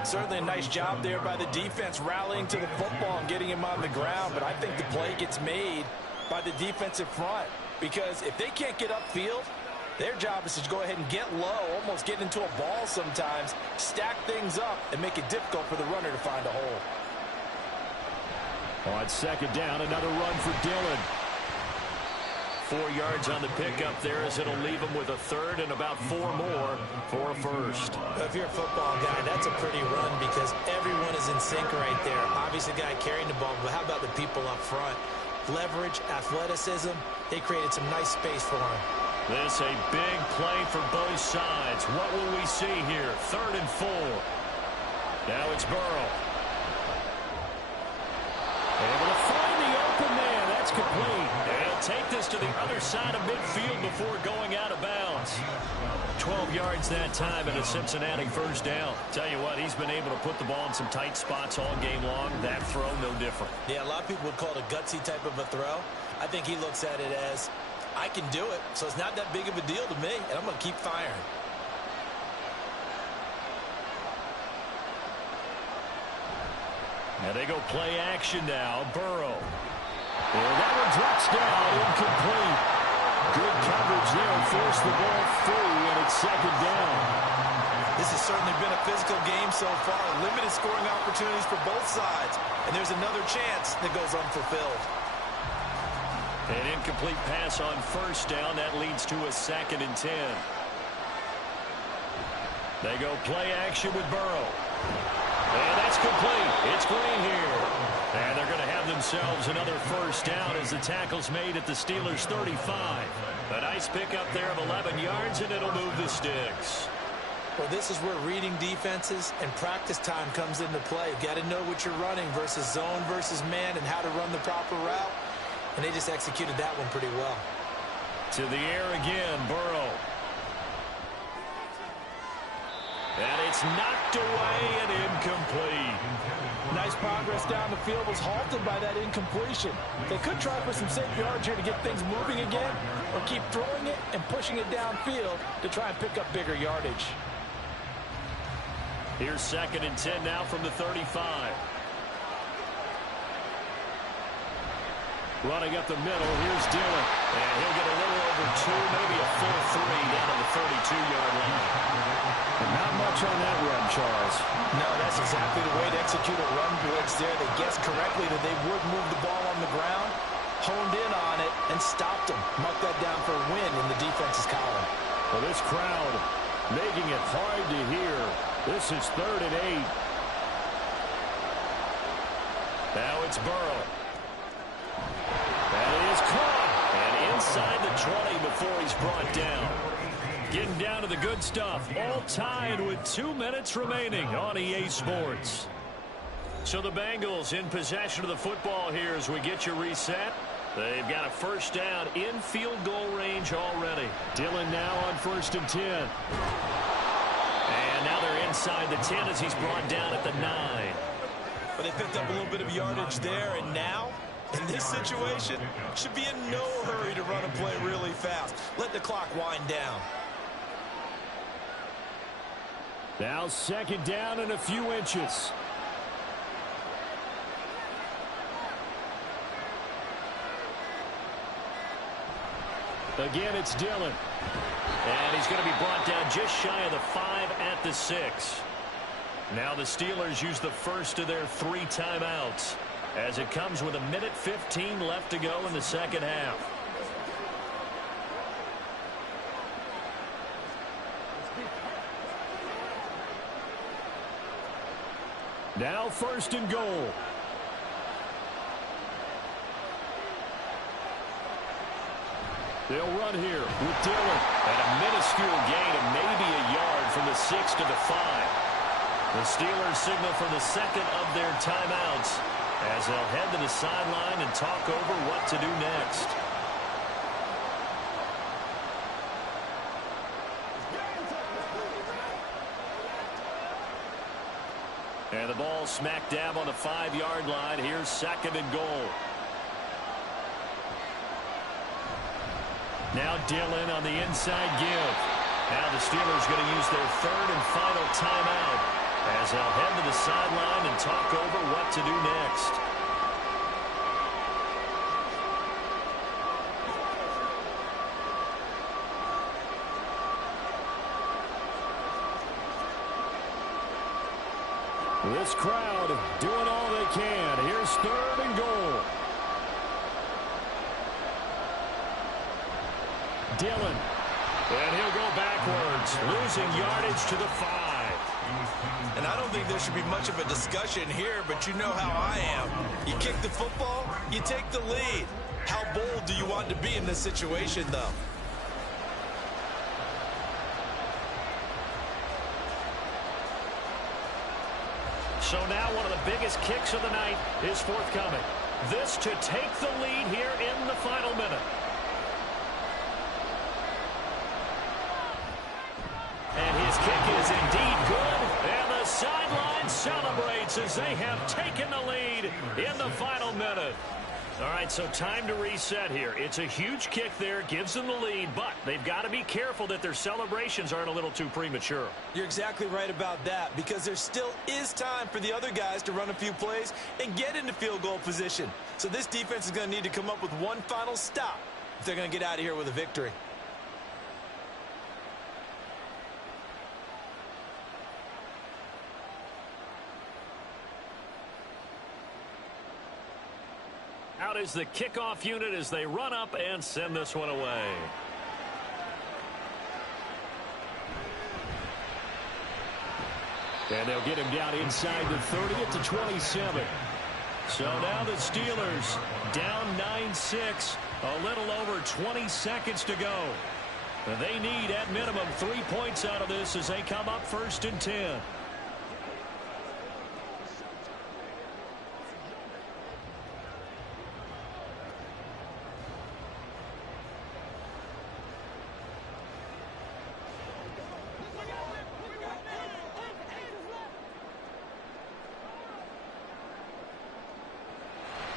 Certainly a nice job there by the defense rallying to the football and getting him on the ground. But I think the play gets made by the defensive front, because if they can't get upfield, their job is to go ahead and get low, almost get into a ball sometimes, stack things up, and make it difficult for the runner to find a hole. On 2nd down, another run for Dillon. 4 yards on the pickup there, as it'll leave him with a 3rd and about 4 more for a 1st. If you're a football guy, that's a pretty run, because everyone is in sync right there. Obviously, the guy carrying the ball, but how about the people up front? Leverage, athleticism, they created some nice space for him. This a big play for both sides. What will we see here? 3rd and 4. Now it's Burrow. Able to find the open man. That's complete. They'll take this to the other side of midfield before going out of bounds. 12 yards that time and a Cincinnati 1st down. Tell you what, he's been able to put the ball in some tight spots all game long. That throw, no different. Yeah, a lot of people would call it a gutsy type of a throw. I think he looks at it as, I can do it, so it's not that big of a deal to me, and I'm going to keep firing. And they go play action now. Burrow. And that one drops down, incomplete. Good coverage there, forced the ball free, and it's 2nd down. This has certainly been a physical game so far. Limited scoring opportunities for both sides, and there's another chance that goes unfulfilled. An incomplete pass on 1st down. That leads to a 2nd and 10. They go play action with Burrow. And that's complete. It's Greene here. And they're going to have themselves another 1st down as the tackle's made at the Steelers' 35. A nice pickup there of 11 yards, and it'll move the sticks. Well, this is where reading defenses and practice time comes into play. You've got to know what you're running versus zone versus man and how to run the proper route. And they just executed that one pretty well. To the air again, Burrow. And it's knocked away and incomplete. Nice progress down the field, was halted by that incompletion. They could try for some safe yards here to get things moving again, or keep throwing it and pushing it downfield to try and pick up bigger yardage. Here's 2nd and 10 now from the 35. Running up the middle, here's Dillon. And he'll get a little over 2, maybe a full 3 down on the 32-yard line. And not much on that run, Charles. No, that's exactly the way to execute a run blitz there. They guessed correctly that they would move the ball on the ground, honed in on it, and stopped them. Mark that down for a win in the defense's column. Well, this crowd making it hard to hear. This is 3rd and 8. Now it's Burrow. And it is caught. brought down. Getting down to the good stuff. All tied with 2 minutes remaining on EA Sports. So the Bengals in possession of the football here as we get you reset. They've got a first down in field goal range already. Dillon now on 1st and 10. And now they're inside the 10 as he's brought down at the 9. But they picked up a little bit of yardage there, and now, in this situation, should be in no hurry to run a play really fast. Let the clock wind down. Now 2nd down and a few inches. Again, it's Dillon. And he's going to be brought down just shy of the 5 at the 6. Now the Steelers use the first of their 3 timeouts as it comes with 1:15 left to go in the second half. Now 1st and goal. They'll run here with Dillon. And a minuscule gain of maybe a yard from the 6 to the 5. The Steelers signal for the second of their timeouts as they'll head to the sideline and talk over what to do next. And the ball smack dab on the 5-yard line. Here's 2nd and goal. Now Dillon on the inside give. Now the Steelers going to use their 3rd and final timeout as they'll head to the sideline and talk over what to do next. This crowd doing all they can. Here's 3rd and goal. Dillon. And he'll go backwards, losing yardage to the 5. And I don't think there should be much of a discussion here, but you know how I am. You kick the football, you take the lead. How bold do you want to be in this situation, though? So now one of the biggest kicks of the night is forthcoming. This to take the lead here in the final minute. And his kick is indeed good. And the sideline celebrates as they have taken the lead in the final minute. All right, so time to reset here. It's a huge kick there, gives them the lead, but they've got to be careful that their celebrations aren't a little too premature. You're exactly right about that, because there still is time for the other guys to run a few plays and get into field goal position. So this defense is going to need to come up with one final stop if they're going to get out of here with a victory. Out is the kickoff unit as they run up and send this one away. And they'll get him down inside the 30 at the 27. So now the Steelers down 9-6, a little over 20 seconds to go. They need at minimum 3 points out of this as they come up 1st and 10.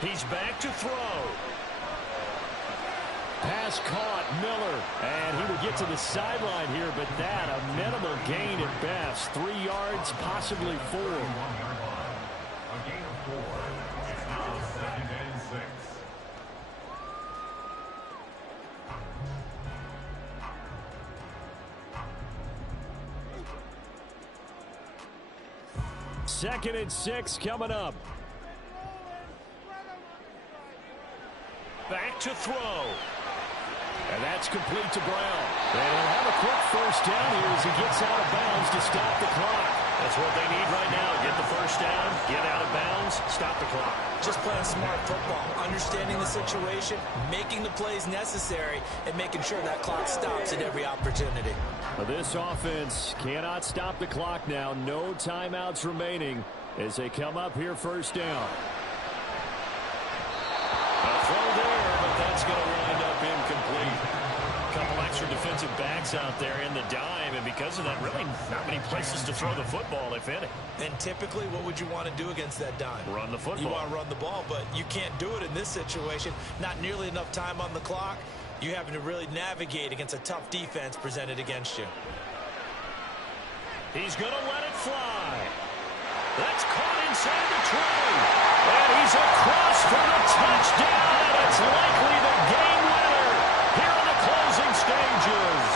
He's back to throw. Pass caught, Miller. And he will get to the sideline here, but that a minimal gain at best. 3 yards, possibly 4. A gain of 4. It's now 2nd and 6. Second and 6 coming up. Back to throw. And that's complete to Brown. And he'll have a quick first down here as he gets out of bounds to stop the clock. That's what they need right now. Get the first down, get out of bounds, stop the clock. Just playing smart football, understanding the situation, making the plays necessary, and making sure that clock stops at every opportunity. This offense cannot stop the clock now. No timeouts remaining as they come up here first down. A throw there, but that's going to wind up incomplete. A couple extra defensive backs out there in the dime, and because of that, really not many places to throw the football, if any. And typically, what would you want to do against that dime? Run the football. You want to run the ball, but you can't do it in this situation. Not nearly enough time on the clock. You having to really navigate against a tough defense presented against you. He's going to let it fly. That's caught inside the 20. And he's across for the touchdown, and it's likely the game winner here in the closing stages.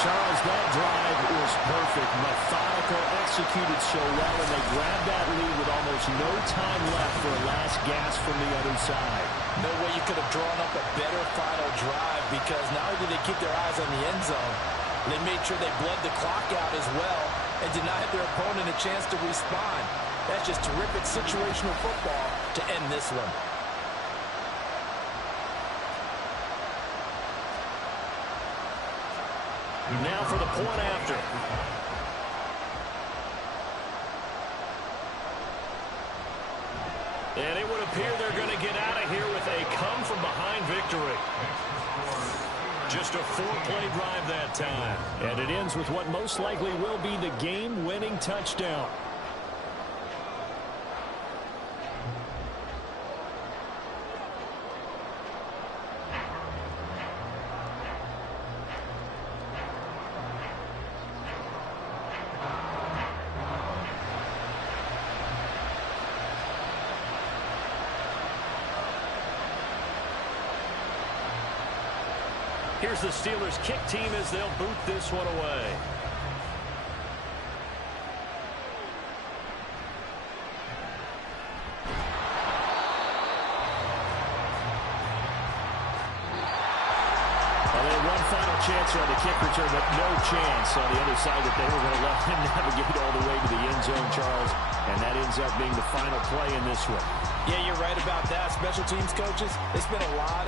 Charles, that drive was perfect. Methodical, executed so well, and they grabbed that lead with almost no time left for a last gasp from the other side. No way you could have drawn up a better final drive, because not only did they keep their eyes on the end zone, they made sure they bled the clock out as well and denied their opponent a chance to respond. That's just terrific situational football to end this one. Now for the point after. And it would appear they're going to get out of here with a come-from-behind victory. Just a 4-play drive that time. And it ends with what most likely will be the game-winning touchdown. Here's the Steelers' kick team as they'll boot this one away. Well, they had one final chance on the kick return, but no chance on the other side that they were going to let him navigate all the way to the end zone, Charles. And that ends up being the final play in this one. Yeah, you're right about that. Special teams coaches, they spent a lot of